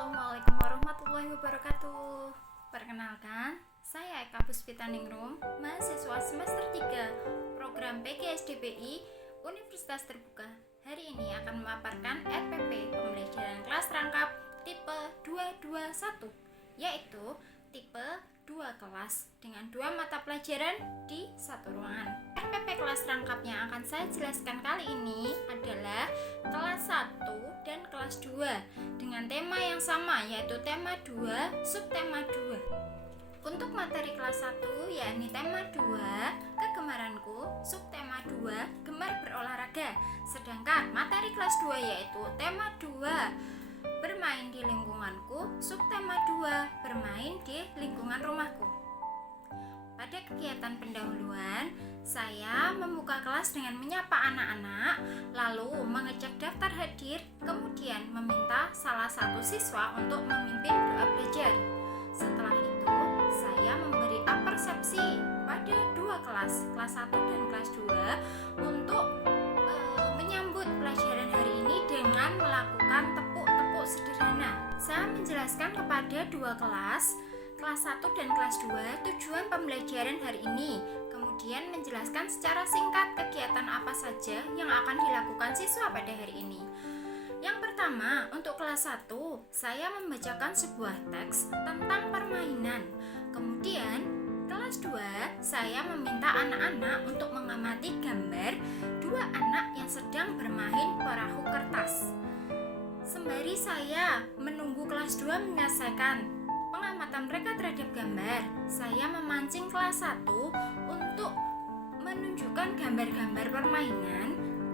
Assalamualaikum warahmatullahi wabarakatuh. Perkenalkan, saya Eka Puspitaningrum, mahasiswa semester 3 program PGSDPI Universitas Terbuka. Hari ini akan memaparkan RPP pembelajaran kelas rangkap tipe 221, yaitu tipe 2 kelas dengan 2 mata pelajaran di satu ruangan. RPP kelas rangkap yang akan saya jelaskan kali ini adalah kelas 1 dan kelas 2 dengan tema yang sama, yaitu tema 2, subtema 2. Untuk materi kelas 1 yakni tema 2, kegemaranku, subtema 2, gemar berolahraga. Sedangkan materi kelas 2 yaitu tema 2, bermain di lingkunganku, subtema 2, bermain di lingkungan rumahku. Pada kegiatan pendahuluan, saya membuka kelas dengan menyapa anak-anak, lalu mengecek daftar hadir, kemudian meminta salah satu siswa untuk memimpin doa belajar. Setelah itu, saya memberi apersepsi pada dua kelas 1 dan kelas 2 untuk menyambut pelajaran hari ini dengan melakukan tepuk-tepuk sederhana. Saya menjelaskan kepada dua kelas 1 dan kelas 2 tujuan pembelajaran hari ini, kemudian menjelaskan secara singkat kegiatan apa saja yang akan dilakukan siswa pada hari ini. Yang pertama, untuk kelas 1, saya membacakan sebuah teks tentang permainan. Kemudian, kelas 2, saya meminta anak-anak untuk mengamati gambar dua anak yang sedang bermain perahu kertas. Sembari saya menunggu kelas 2 menyelesaikan pengamatan mereka terhadap gambar, saya memancing kelas 1 untuk menunjukkan gambar-gambar permainan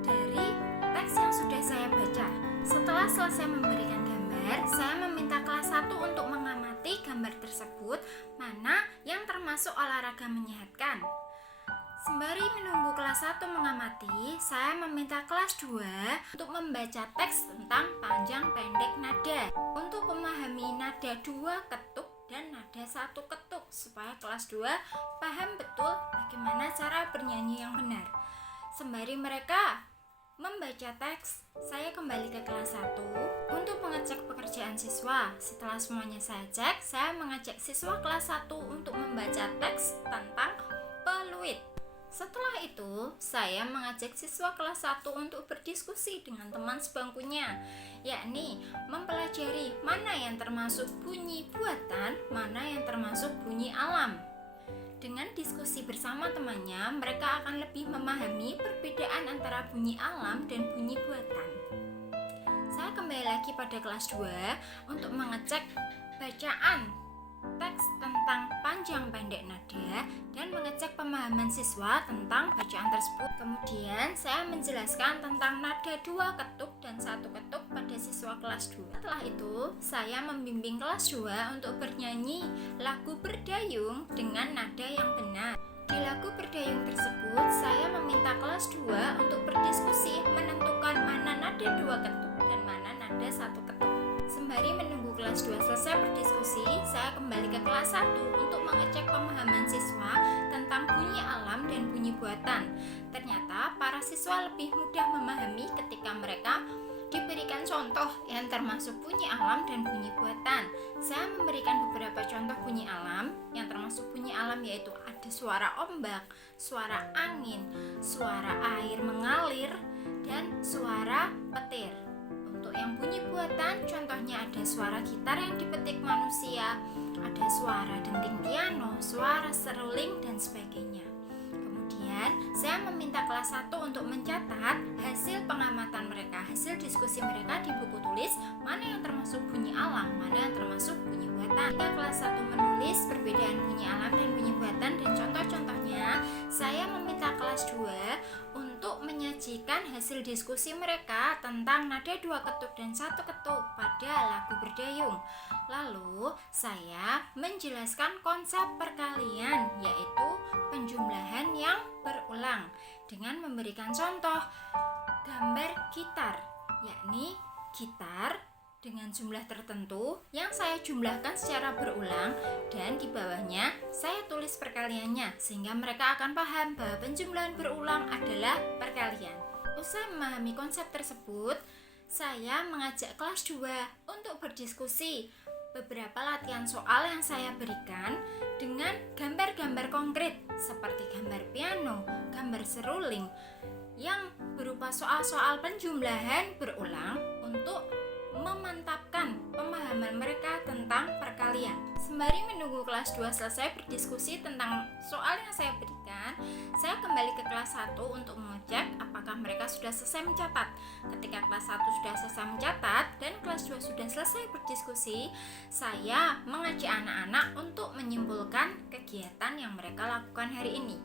dari teks yang sudah saya baca. Setelah selesai memberikan gambar, saya meminta kelas 1 untuk mengamati gambar tersebut mana yang termasuk olahraga menyehatkan. Sembari menunggu kelas 1 mengamati, saya meminta kelas 2 untuk membaca teks tentang panjang pendek nada untuk memahami nada 2 ketuk dan nada 1 ketuk supaya kelas 2 paham betul bagaimana cara bernyanyi yang benar. Sembari mereka membaca teks, saya kembali ke kelas 1 untuk mengecek pekerjaan siswa. Setelah semuanya saya cek, saya mengajak siswa kelas 1 untuk membaca teks tentang peluit. Setelah itu, saya mengajak siswa kelas 1 untuk berdiskusi dengan teman sebangkunya, yakni mempelajari mana yang termasuk bunyi buatan, mana yang termasuk bunyi alam. Dengan diskusi bersama temannya, mereka akan lebih memahami perbedaan antara bunyi alam dan bunyi buatan. Saya kembali lagi pada kelas 2 untuk mengecek bacaan teks tentang panjang pendek nada dan mengecek pemahaman siswa tentang bacaan tersebut. Kemudian saya menjelaskan tentang nada 2 ketuk dan 1 ketuk pada siswa kelas 2. Setelah itu, saya membimbing kelas 2 untuk bernyanyi lagu berdayung dengan nada yang benar. Di lagu berdayung tersebut, saya meminta kelas 2 untuk berdiskusi menentukan mana nada 2 ketuk dan mana nada 1 ketuk. Sembari menunggu kelas 2 selesai berdiskusi, saya kembali ke kelas 1 untuk mengecek pemahaman siswa tentang bunyi alam dan bunyi buatan. Ternyata para siswa lebih mudah memahami ketika mereka diberikan contoh yang termasuk bunyi alam dan bunyi buatan. Saya memberikan beberapa contoh bunyi alam yang termasuk bunyi alam, yaitu ada suara ombak, suara angin, suara air mengalir, dan suara petir. Untuk yang bunyi buatan, contohnya ada suara gitar yang dipetik manusia, ada suara denting piano, suara seruling, dan sebagainya. Kemudian, saya meminta kelas 1 untuk mencatat hasil pengamatan mereka, hasil diskusi mereka di buku tulis, mana yang termasuk bunyi alam, mana yang termasuk bunyi buatan. Ketika kelas 1 menulis perbedaan bunyi alam dan bunyi buatan dan contoh-contohnya, saya meminta kelas 2 untuk menyajikan hasil diskusi mereka tentang nada 2 ketuk dan 1 ketuk pada lagu berdayung. Lalu, saya menjelaskan konsep perkalian, yaitu penjumlahan yang berulang dengan memberikan contoh gambar gitar, yakni gitar dengan jumlah tertentu yang saya jumlahkan secara berulang, dan di bawahnya saya tulis perkaliannya sehingga mereka akan paham bahwa penjumlahan berulang adalah perkalian. Usai memahami konsep tersebut, Saya mengajak kelas 2 untuk berdiskusi. Beberapa latihan soal yang saya berikan dengan gambar-gambar konkret seperti gambar piano, gambar seruling yang berupa soal-soal penjumlahan berulang untuk memantapkan pemahaman mereka tentang perkalian. Sembari menunggu kelas 2 selesai berdiskusi tentang soal yang saya berikan, saya kembali ke kelas 1 untuk mengecek apakah mereka sudah selesai mencatat. Ketika kelas 1 sudah selesai mencatat dan kelas 2 sudah selesai berdiskusi, saya mengajak anak-anak untuk menyimpulkan kegiatan yang mereka lakukan hari ini.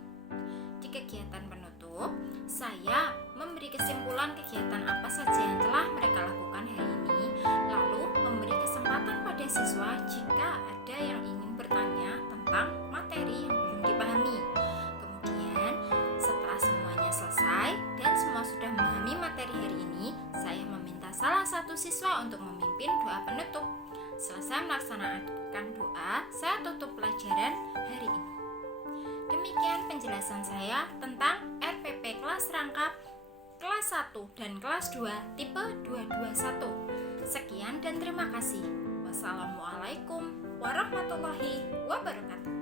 Di kegiatan penutup, saya memberi kesimpulan kegiatan apa saja yang telah mereka lakukan hari ini, lalu memberi kesempatan pada siswa jika ada yang ingin bertanya tentang materi yang belum dipahami. Kemudian, setelah semuanya selesai dan semua sudah memahami materi hari ini, saya meminta salah satu siswa untuk memimpin doa penutup. Selesai melaksanakan doa, saya tutup pelajaran hari ini. Demikian penjelasan saya tentang RPP kelas rangkap kelas 1 dan kelas 2 tipe 221. Sekian dan terima kasih. Wassalamualaikum warahmatullahi wabarakatuh.